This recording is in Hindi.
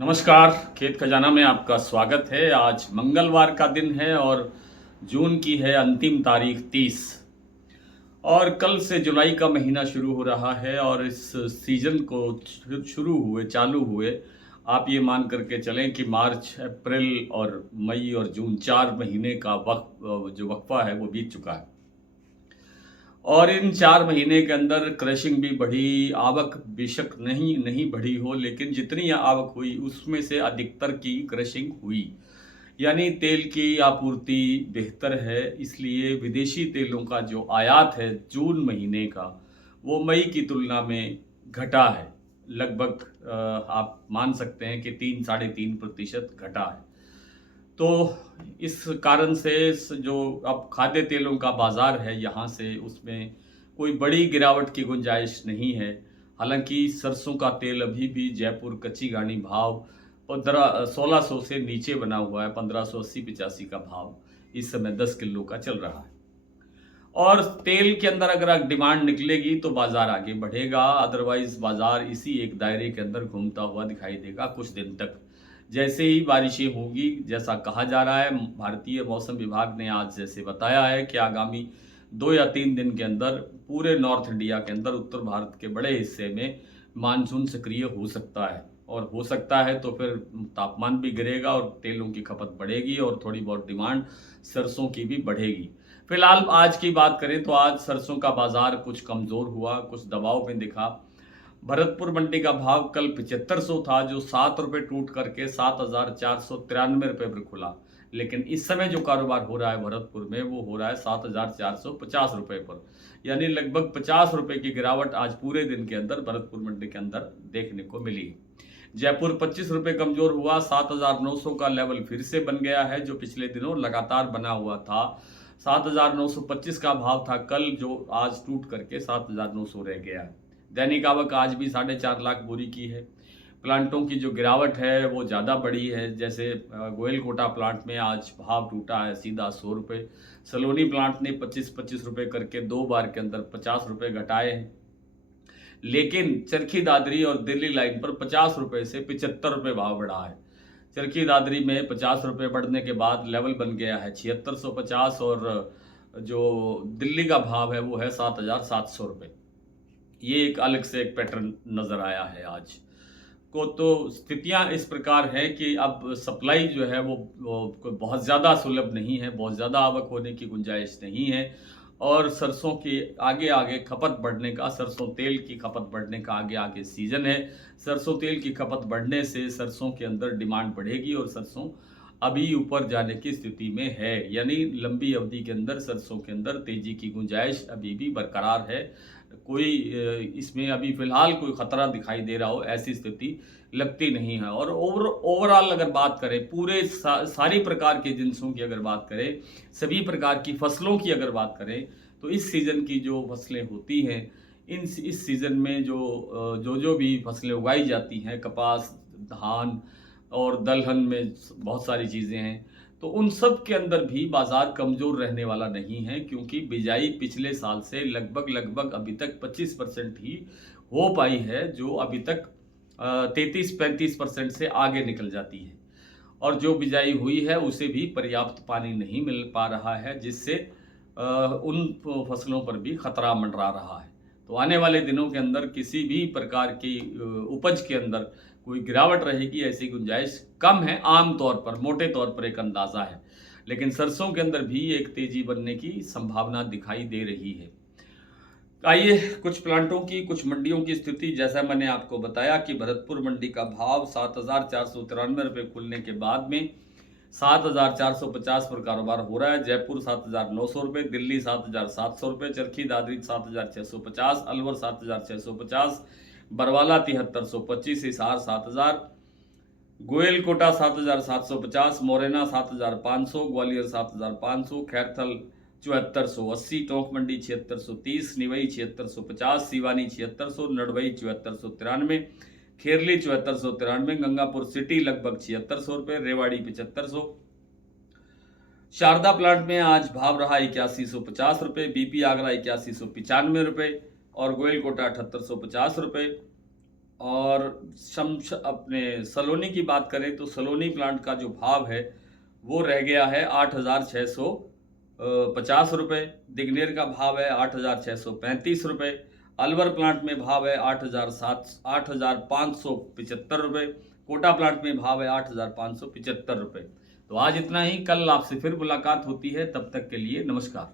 नमस्कार। खेत खजाना में आपका स्वागत है। आज मंगलवार का दिन है और जून की है अंतिम तारीख 30 और कल से जुलाई का महीना शुरू हो रहा है और इस सीजन को शुरू हुए चालू हुए आप ये मान करके चलें कि मार्च अप्रैल और मई और जून 4 महीने का वक्त जो वक्फा है वो बीत चुका है और इन 4 महीने के अंदर क्रशिंग भी बढ़ी, आवक बेशक नहीं नहीं बढ़ी हो, लेकिन जितनी आवक हुई उसमें से अधिकतर की क्रशिंग हुई। यानी तेल की आपूर्ति बेहतर है, इसलिए विदेशी तेलों का जो आयात है जून महीने का, वो मई की तुलना में घटा है। लगभग आप मान सकते हैं कि 3 साढ़े 3% घटा है। तो इस कारण से जो अब खाद्य तेलों का बाज़ार है यहाँ से उसमें कोई बड़ी गिरावट की गुंजाइश नहीं है। हालांकि सरसों का तेल अभी भी जयपुर कच्ची घानी भाव 1600 से नीचे बना हुआ है। 1580-85 का भाव इस समय 10 किलो का चल रहा है और तेल के अंदर अगर डिमांड निकलेगी तो बाज़ार आगे बढ़ेगा, अदरवाइज बाज़ार इसी एक दायरे के अंदर घूमता हुआ दिखाई देगा कुछ दिन तक। जैसे ही बारिशें होंगी, जैसा कहा जा रहा है, भारतीय मौसम विभाग ने आज जैसे बताया है कि आगामी 2 या 3 दिन के अंदर पूरे नॉर्थ इंडिया के अंदर उत्तर भारत के बड़े हिस्से में मानसून सक्रिय हो सकता है और हो सकता है तो फिर तापमान भी गिरेगा और तेलों की खपत बढ़ेगी और थोड़ी बहुत डिमांड सरसों की भी बढ़ेगी। फिलहाल आज की बात करें तो आज सरसों का बाजार कुछ कमज़ोर हुआ, कुछ दबाव में दिखा। भरतपुर मंडी का भाव कल 7500 था, जो 7 रुपये टूट करके 7493 रुपये पर खुला। लेकिन इस समय जो कारोबार हो रहा है भरतपुर में वो हो रहा है 7450 रुपये पर। यानी लगभग 50 रुपये की गिरावट आज पूरे दिन के अंदर भरतपुर मंडी के अंदर देखने को मिली। जयपुर 25 रुपये कमजोर हुआ, 7900 का लेवल फिर से बन गया है जो पिछले दिनों लगातार बना हुआ था। 7925 का भाव था कल, जो आज टूट करके 7900 रह गया। दैनिक आवक आज भी 4.5 लाख बोरी की है। प्लांटों की जो गिरावट है वो ज़्यादा बड़ी है। जैसे गोयल कोटा प्लांट में आज भाव टूटा है सीधा 100 रुपये। सलोनी प्लांट ने 25-25 रुपये करके 2 बार के अंदर 50 रुपये घटाए हैं। लेकिन चरखी दादरी और दिल्ली लाइन पर 50 रुपये से 75 रुपये भाव बढ़ा है। चरखी दादरी में 50 रुपये बढ़ने के बाद लेवल बन गया है 7650 और जो दिल्ली का भाव है वो है 7700 रुपये। ये एक अलग से एक पैटर्न नज़र आया है आज को। तो स्थितियां इस प्रकार है कि अब सप्लाई जो है वो कोई बहुत ज़्यादा सुलभ नहीं है, बहुत ज़्यादा आवक होने की गुंजाइश नहीं है और सरसों की आगे आगे खपत बढ़ने का, सरसों तेल की खपत बढ़ने का आगे आगे सीजन है। सरसों तेल की खपत बढ़ने से सरसों के अंदर डिमांड बढ़ेगी और सरसों अभी ऊपर जाने की स्थिति में है। यानी लंबी अवधि के अंदर सरसों के अंदर तेजी की गुंजाइश अभी भी बरकरार है। कोई इसमें अभी फिलहाल कोई खतरा दिखाई दे रहा हो ऐसी स्थिति लगती नहीं है। और ओवरऑल अगर बात करें पूरे सारी प्रकार के जिन्सों की अगर बात करें, सभी प्रकार की फसलों की अगर बात करें, तो इस सीज़न की जो फसलें होती हैं, इस सीज़न में जो भी फसलें उगाई जाती हैं, कपास, धान और दलहन में बहुत सारी चीज़ें हैं, तो उन सब के अंदर भी बाज़ार कमज़ोर रहने वाला नहीं है, क्योंकि बिजाई पिछले साल से लगभग अभी तक 25% ही हो पाई है, जो अभी तक 33-35% से आगे निकल जाती है और जो बिजाई हुई है उसे भी पर्याप्त पानी नहीं मिल पा रहा है, जिससे उन फसलों पर भी खतरा मंडरा रहा है। तो आने वाले दिनों के अंदर किसी भी प्रकार की उपज के अंदर कोई गिरावट रहेगी ऐसी गुंजाइश कम है। आम तौर पर, मोटे तौर पर एक अंदाज़ा है, लेकिन सरसों के अंदर भी एक तेज़ी बनने की संभावना दिखाई दे रही है। आइए कुछ प्लांटों की, कुछ मंडियों की स्थिति। जैसा मैंने आपको बताया कि भरतपुर मंडी का भाव 7493 रुपये खुलने के बाद में 7450 पर कारोबार हो रहा है। जयपुर 7900 रुपये, दिल्ली 7700 रुपये, चरखी दादरी 7650, अलवर 7650, बरवाला 7325, हिसार 7000, गोयल कोटा 7750, मोरेना 7500, ग्वालियर 7500, खैरथल 7480, टोंक मंडी 7630, निवई 7650, सिवानी 7600, नडवई 7493, खेरली 7493, गंगापुर सिटी लगभग 7600 रुपये, रेवाड़ी 7500। शारदा प्लांट में आज भाव रहा 8150 रुपये, बीपी आगरा 8195 रुपये और गोयल कोटा 7850 रुपये। और अपने सलोनी की बात करें तो सलोनी प्लांट का जो भाव है वो रह गया है 8,650 रुपये। दिग्नेर का भाव है 8,635 रुपये। अलवर प्लांट में भाव है 8,575 रुपये। कोटा प्लांट में भाव है 8,575 रुपये। तो आज इतना ही, कल आपसे फिर मुलाकात होती है, तब तक के लिए नमस्कार।